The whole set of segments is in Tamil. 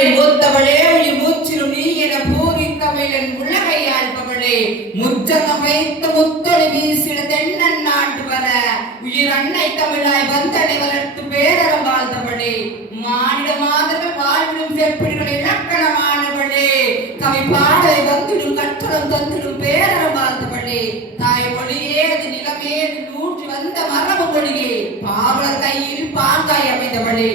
தமிழின் மூத்தவளே உயிர் மூச்சிலும் நீ என பூரி தமிழன் உலகை ஆழ்பவளே முச்சகம் வைத்து முத்தொழி வீசிட தென்னன் நாட்டு வர. உயிர் அன்னை தமிழாய் வந்தனை வளர்த்து பேரறம் வாழ்ந்தவளே. மானிட மாதிரி வாழ்விடும் செப்பிடுகள் இலக்கணமானவளே. கவி பாடலை வந்துடும் கற்றலம் தந்திடும் பேரறம் வாழ்ந்தவளே. தாய் மொழியே அது நிலமே நூற்றி வந்த மரபு மொழியே. பாவலர் கையில் பாங்காய் அமைந்தவளே.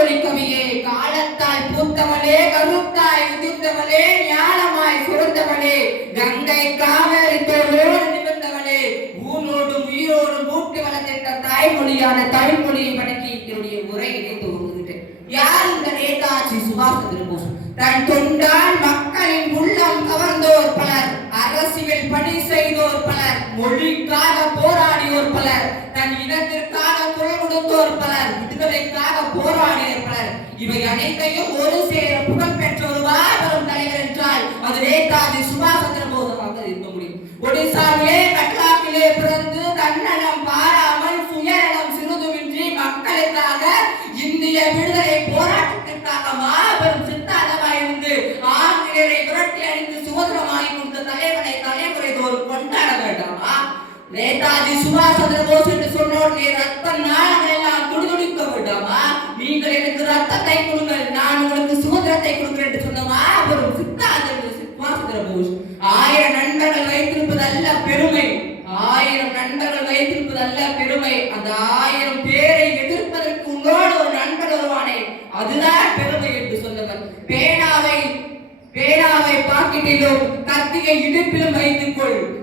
இன்ப கவியே காலத்தாய் பூத்தவளே கருத்தாய் உதிர்ந்தவளே ஞானமாய் சுரந்தவளே கங்கை காவேரி தோளோடு நிமிர்ந்தவளே ஊனோடும் உயிரோடும் மூட்டு வளர்ந்த தாய்மொழியான தமிழ்மொழியை வணங்கி என்னுடைய உரையினை தோன்றுகிறேன் யார் இந்த நேதாஜி சுபாஷ் சந்திரபோஸ்? தன் தொண்டால் மக்களின் உள்ளம் கவர்ந்தோர் பலர். அரசியல் பணி செய்தோர் பலர் மொழிக்காக போராடியோர் பலர் தன் இனத்திற்காக குரல் கொடுத்தோர் பலர் விடுதலைக்காக போராடியோர் பலர். இவை அனைத்தையும் ஒரு சேர புகழ் பெற்ற ஒரு தலைவர் என்றால் அது நேதாஜி சுபாஷ் சந்திர போஸாக இருக்க முடியும். ஒடிசாவிலே கட்லாக்கிலே பிறந்து தன்னலம் பாராமல் சுயநலம் சிறிதுமின்றி மக்களுக்காக இந்திய விடுதலை போராட்டத்திற்காக மாபெரும் சித்தாந்தமாய் இருந்து ஆங்கிலேயரை விரட்டி அணிந்து சுதந்திரமாய் கொடுத்த தலைவனை தலைமுறை தோறும் கொண்டாட வேண்டாமா நேதாஜி சுபாஷ் போஸ் என்று சொன்ன ரத்த நாளங்கள் எல்லாம் துடிதுடிக்க விடாமா நீங்கள் எனக்கு ரத்தத்தை கொடுங்கள் நான் உங்களுக்கு சுதந்திரத்தை கொடுக்கிறேன் என்று சொன்னமா? ஒரு சித்தாந்தம் சுபாஷ் ஆயிரம் நண்பர்கள் வைத்திருப்பது அல்ல பெருமை. ஆயிரம் நண்பர்கள் வைத்திருப்பது அல்ல பெருமை. அந்த ஆயிரம் பேரை எதிர்ப்பதற்கு உன்னோடு ஒரு நண்பர் வருவானே. அதுதான் பெருமை என்று சொன்னவர். பேனாவை பேனாவை பாக்கெட்டிலும் கத்தியை இடுப்பிலும் வைத்துக்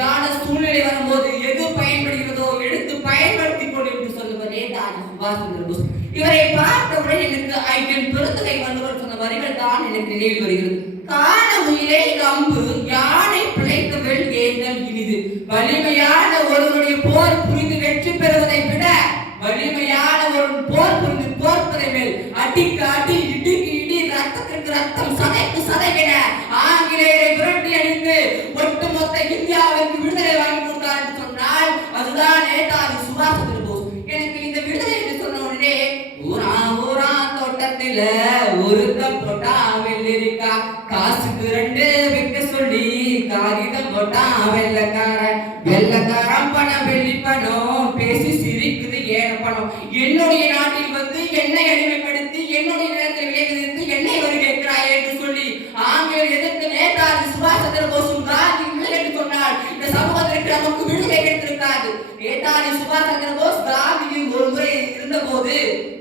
கொள் சூழ்நிலை வரும்போது எது பயன்படுகிறதோ எடுத்து பயன்படுத்தி கொண்டு என்று சொல்லுவதே தான் சுபாஷ் சந்திர போஸ். இவரை பார்த்தவுடன் எனக்கு ஐயன் பெருந்தகை வந்தவர் சொன்ன வரிகள் தான் எனக்கு நினைவில் வருகிறது. காண உயிரை கம்பு யானை பிழைத்தவள் ஏந்தல் இனிது. வலிமையான ஒருவருடைய போர் புரிந்து வெற்றி பெறுவதை விட வலிமையான ஒரு போர் புரிந்து போர்ப்பதை மேல் அடிக்கு அடி இடிக்கு இடி ரத்தத்திற்கு ரத்தம் சதைக்கு சதைவென ஆங்கிலேயரை விரட்டி அடித்து ஒட்டுமொத்த இந்தியாவிற்கு விடுதலை வாங்கி கொடுத்தார் என்று சொன்னால் அதுதான் நேதாஜி சுபாஷ் சந்திர போஸ் எனக்கு இந்த விடுதலை என்று சொன்ன உடனே ஊரா ஊரா தோட்டத்தில ஒருத்த போட்டா இருக்கா? காசுக்கு ரெண்டு விற்க சொல்லி காகிதம் போட்டா வெள்ளக்காரன். வெள்ளக்காரன் பணம் வெள்ளி பணம் பேசி சிரிக்குது ஏன பணம் என்னுடைய நாட்டில் வந்து என்னை அடிமைப்படுத்தி என்னுடைய நிலத்தில் விளைவித்து என்னை வரி கேட்கிறாய் என்று சொல்லி ஆங்கிலேயர் எதிர்த்து நேதாஜி சுபாஷ் சந்திர போஸும் காந்தி இல்லை என்று சொன்னால் இந்த சமூகத்திற்கு நமக்கு விடுதலை கிடைத்திருக்காது நேதாஜி சுபாஷ் சந்திர போஸ் காந்தியும் ஒரு முறை இருந்தபோது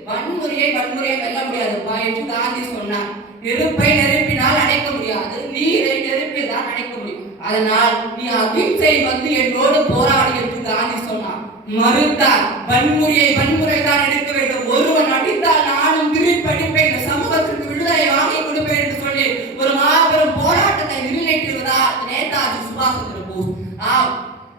வன்முறையை வன்முறையை வெல்ல முடியாதுப்பா என்று காந்தி சொன்னார் நெருப்பை நெருப்பினால் அடைக்க முடியாது. நீரை நெருப்பில் அடைக்க முடியும். அதனால் நீ அகிம்சை வந்து என்னோடு போராடு என்று காந்தி சொன்னார் மறுத்தார். வன்முறையை வன்முறை தான் எடுக்க வேண்டும். ஒருவன் அடித்தால் நானும் திருப்பி அடிப்பேன் இந்த சமூகத்திற்கு விடுதலை வாங்கி கொடுப்பேன் என்று சொல்லி ஒரு மாபெரும் போராட்டத்தை நிலைநிறுத்துவதால் நேதாஜி சுபாஷ் சந்திர போஸ். ஆம்.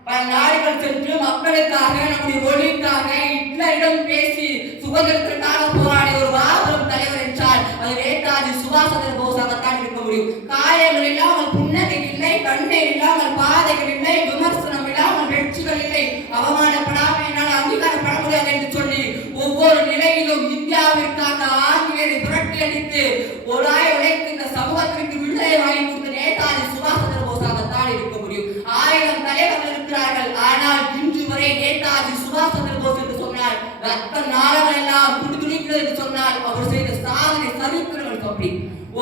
பல நாடுகள் சென்று மக்களுக்காக நம்முடைய ஒளிக்காக இட்லரிடம் பேசி சுதந்திரத்திற்காக போராடிய ஒரு மாபெரும் தலைவர் என்றால் அது நேதாஜி சுபாஷ் சந்திர போஸாகத்தான் இருக்க முடியும். காயங்கள் இல்லாமல் புன்னகை இல்லை கண்ணீர் இல்லாமல் பாதைகள் இல்லை விமர்சனம் இல்லாமல் வெற்றிகள் இல்லை. அவமானப்படாமல் என்னால் அங்கீகாரப்பட முடியாது என்று சொல்லி ஒவ்வொரு நிலையிலும் இந்தியாவிற்காக ஆங்கிலேயரை புரட்டி அடித்து ஒராய் உழைத்து இந்த சமூகத்திற்கு விடுதலை வாங்கி கொடுத்த நேதாஜி சுபாஷ் சந்திர போஸாகத்தான் இருக்க முடியும். ஆயிரம் தலைவர்கள் இருக்கிறார்கள். ஆனால் இன்று வரை நேதாஜி சுபாஷ் சந்திர போஸ் அத்தனை சொன்னால் ரத்த நாளங்கள் எல்லாம் என்று சொன்னால் அவர் செய்த சாதனை சரித்திரங்கள் அப்படி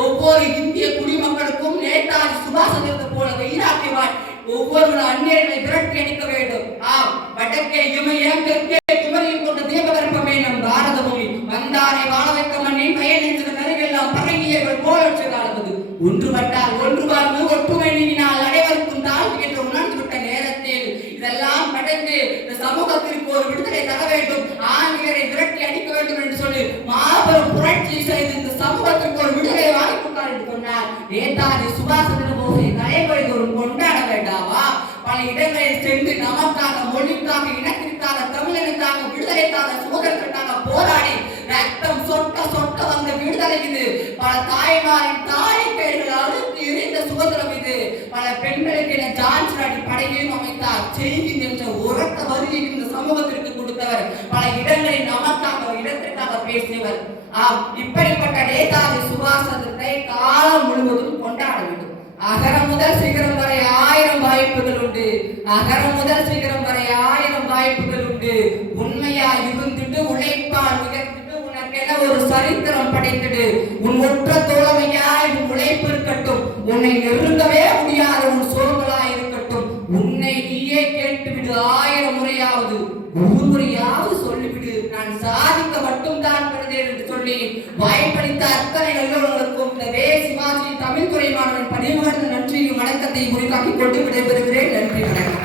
ஒவ்வொரு இந்திய குடிமக்களுக்கும் நேதாஜி சுபாஷ் சந்திரத்தை போல வைராக்கியவான் ஒவ்வொரு அந்நியர்களை விரட்டி அடிக்க வேண்டும். ஆம் வடக்கே இமயம் தெற்கே குமரியும் கொண்ட தேவகற்பமே நம் பாரத பூமி வந்தாரை வாழ வைக்க மண்ணின் பயன் என்ற கருவெல்லாம் பழகியவர்கள் போலற்ற காலவது ஒன்றுபட்டால் ஒன்று வாழ்ந்து ஒற்றுமை நீங்கினால் அனைவருக்கும் தாழ்வு என்று உணர்ந்து விட்ட நேரத்தில் இதெல்லாம் கடந்து இந்த சமூகத்திற்கு ஒரு விடுதலை தர வேண்டும் ஆங்கிலேயரை விரட்டி அடிக்க வேண்டும் என்று சொல்லி மாபெரும் புரட்சி செய்து இந்த சமூகத்திற்கு ஒரு விடுதலை வாங்கி கொடுத்தார் என்று சொன்னார். நேதாஜி சுபாஷ் சந்திர போஸை தலைமுறை ஒரு கொண்டாட வேண்டாமா? பல இடங்களில் சென்று நமக்காக மொழிக்காக இனத்திற்காக தமிழனுக்காக விடுதலைக்காக சுதந்திரத்திற்காக போராடி ரத்தம் சொட்ட சொட்ட வந்த விடுதலை இது. பல தாய்மாரின் தாய் பேர்கள் படையையும் அமைத்தார். சேஞ்சிங் என்ற உரத்த வரியை இந்த சமூகத்திற்கு கொடுத்தவர். பல இடங்களை நமக்காக இடத்திற்காக பேசியவர். ஆம் இப்படிப்பட்ட நேதாஜி சுபாஷ் சந்திரத்தை காலம் முழுவதும் கொண்டாட வேண்டும். அகரம் முதல் சிகரம் வரை ஆயிரம் வாய்ப்புகள் உண்டு. அகரம் முதல் சிகரம் வரை ஆயிரம் வாய்ப்புகள் உண்டு. உண்மையா இருந்துட்டு உழைப்பால் உயர்த்திட்டு உனக்கென ஒரு சரித்திரம் படைத்திடு. உன் ஒற்ற தோழமையாய் உழைப்பு இருக்கட்டும். உன்னை நிறு சொல்லி வாய்ப்பளித்த அத்தனை நல்லவர்களுக்கும் இந்த வே சிவாஜி தமிழ் துறை மாணவன் பணிவார்ந்த நன்றியும் வணக்கத்தை குறிக்காக்கிக் கொண்டு விடைபெறுகிறேன். நன்றி வணக்கம்.